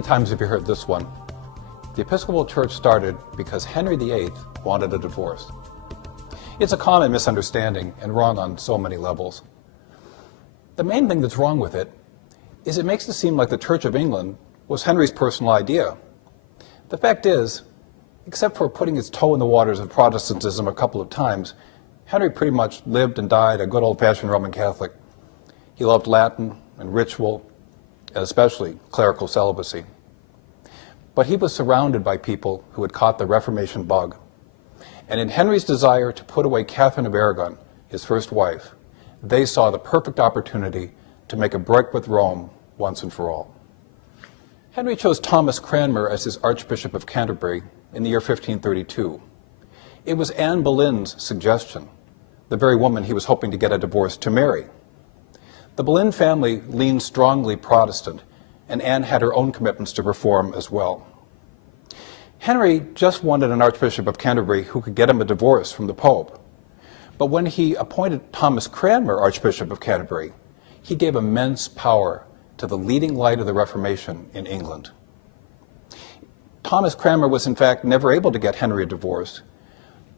many times have you heard this one? The Episcopal Church started because Henry VIII wanted a divorce. It's a common misunderstanding and wrong on so many levels. The main thing that's wrong with it is it makes it seem like the Church of England was Henry's personal idea. The fact is, except for putting his toe in the waters of Protestantism a couple of times, Henry pretty much lived and died a good old-fashioned Roman Catholic. He loved Latin and ritual, and especially clerical celibacy. But he was surrounded by people who had caught the Reformation bug. And in Henry's desire to put away Catherine of Aragon, his first wife, they saw the perfect opportunity to make a break with Rome once and for all. Henry chose Thomas Cranmer as his Archbishop of Canterbury in the year 1532. It was Anne Boleyn's suggestion, the very woman he was hoping to get a divorce to marry. The Boleyn family leaned strongly Protestant, and Anne had her own commitments to reform as well. Henry just wanted an Archbishop of Canterbury who could get him a divorce from the Pope. But when he appointed Thomas Cranmer Archbishop of Canterbury, he gave immense power to the leading light of the Reformation in England. Thomas Cranmer was in fact never able to get Henry a divorce,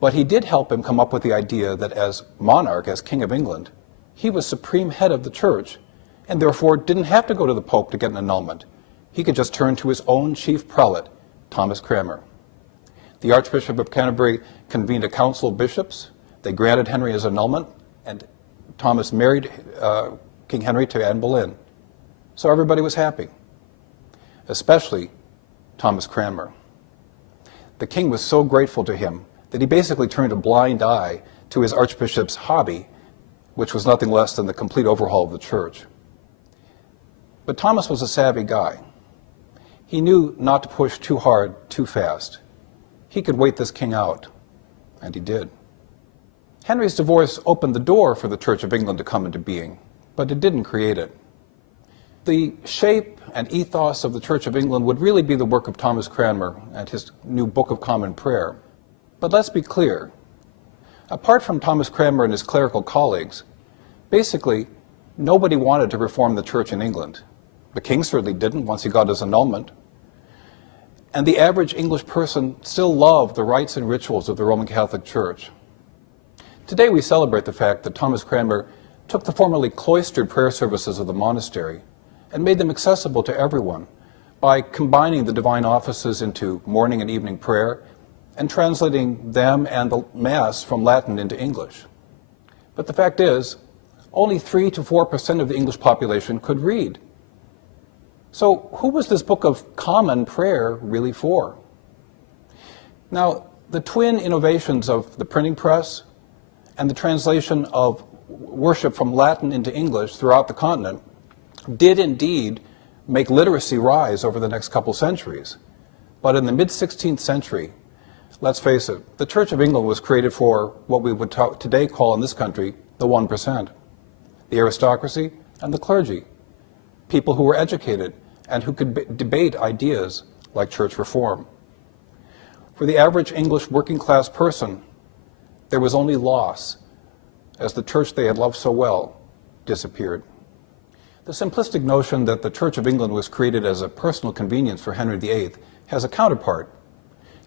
but he did help him come up with the idea that as monarch, as King of England, he was supreme head of the church and therefore didn't have to go to the Pope to get an annulment. He could just turn to his own chief prelate, Thomas Cranmer. The Archbishop of Canterbury convened a council of bishops. They granted Henry his annulment, and Thomas married King Henry to Anne Boleyn. So everybody was happy, especially Thomas Cranmer. The king was so grateful to him that he basically turned a blind eye to his archbishop's hobby, which was nothing less than the complete overhaul of the church. But Thomas was a savvy guy. He knew not to push too hard, too fast. He could wait this king out, and he did. Henry's divorce opened the door for the Church of England to come into being, but it didn't create it. The shape and ethos of the Church of England would really be the work of Thomas Cranmer and his new Book of Common Prayer. But let's be clear. Apart from Thomas Cranmer and his clerical colleagues, basically, nobody wanted to reform the church in England. The king certainly didn't once he got his annulment. And the average English person still loved the rites and rituals of the Roman Catholic Church. Today we celebrate the fact that Thomas Cranmer took the formerly cloistered prayer services of the monastery and made them accessible to everyone by combining the divine offices into morning and evening prayer and translating them and the Mass from Latin into English. But the fact is, only 3 to 4% of the English population could read. So who was this Book of Common Prayer really for? Now, the twin innovations of the printing press and the translation of worship from Latin into English throughout the continent did indeed make literacy rise over the next couple centuries. But in the mid-16th century, let's face it, the Church of England was created for what we would today call in this country the 1%, the aristocracy and the clergy, people who were educated and who could debate ideas like church reform. For the average English working class person, there was only loss as the church they had loved so well disappeared. The simplistic notion that the Church of England was created as a personal convenience for Henry VIII has a counterpart,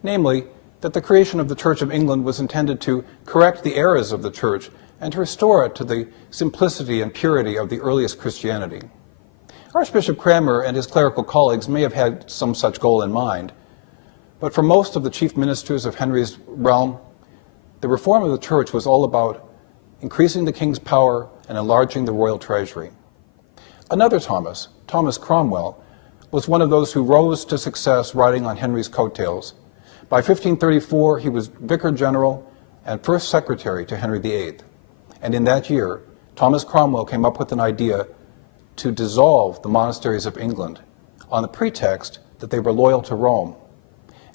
namely that the creation of the Church of England was intended to correct the errors of the church and to restore it to the simplicity and purity of the earliest Christianity. Archbishop Cranmer and his clerical colleagues may have had some such goal in mind, but for most of the chief ministers of Henry's realm, the reform of the church was all about increasing the king's power and enlarging the royal treasury. Another Thomas, Thomas Cromwell, was one of those who rose to success riding on Henry's coattails. By 1534, he was vicar general and first secretary to Henry VIII. And in that year, Thomas Cromwell came up with an idea to dissolve the monasteries of England on the pretext that they were loyal to Rome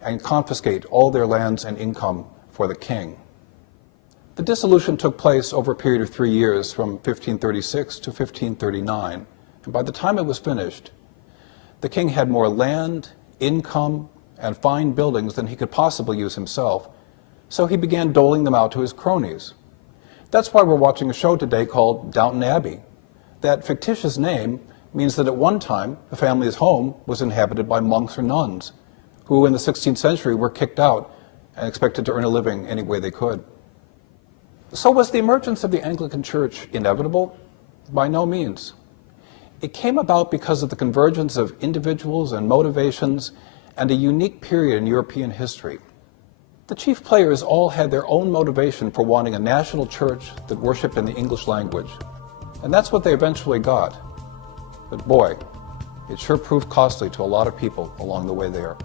and confiscate all their lands and income for the king. The dissolution took place over a period of 3 years from 1536 to 1539, and by the time it was finished, the king had more land, income, and fine buildings than he could possibly use himself, so he began doling them out to his cronies. That's why we're watching a show today called Downton Abbey. That fictitious name means that at one time, a family's home was inhabited by monks or nuns, who in the 16th century were kicked out and expected to earn a living any way they could. So was the emergence of the Anglican Church inevitable? By no means. It came about because of the convergence of individuals and motivations and a unique period in European history. The chief players all had their own motivation for wanting a national church that worshiped in the English language. And that's what they eventually got. But boy, it sure proved costly to a lot of people along the way there.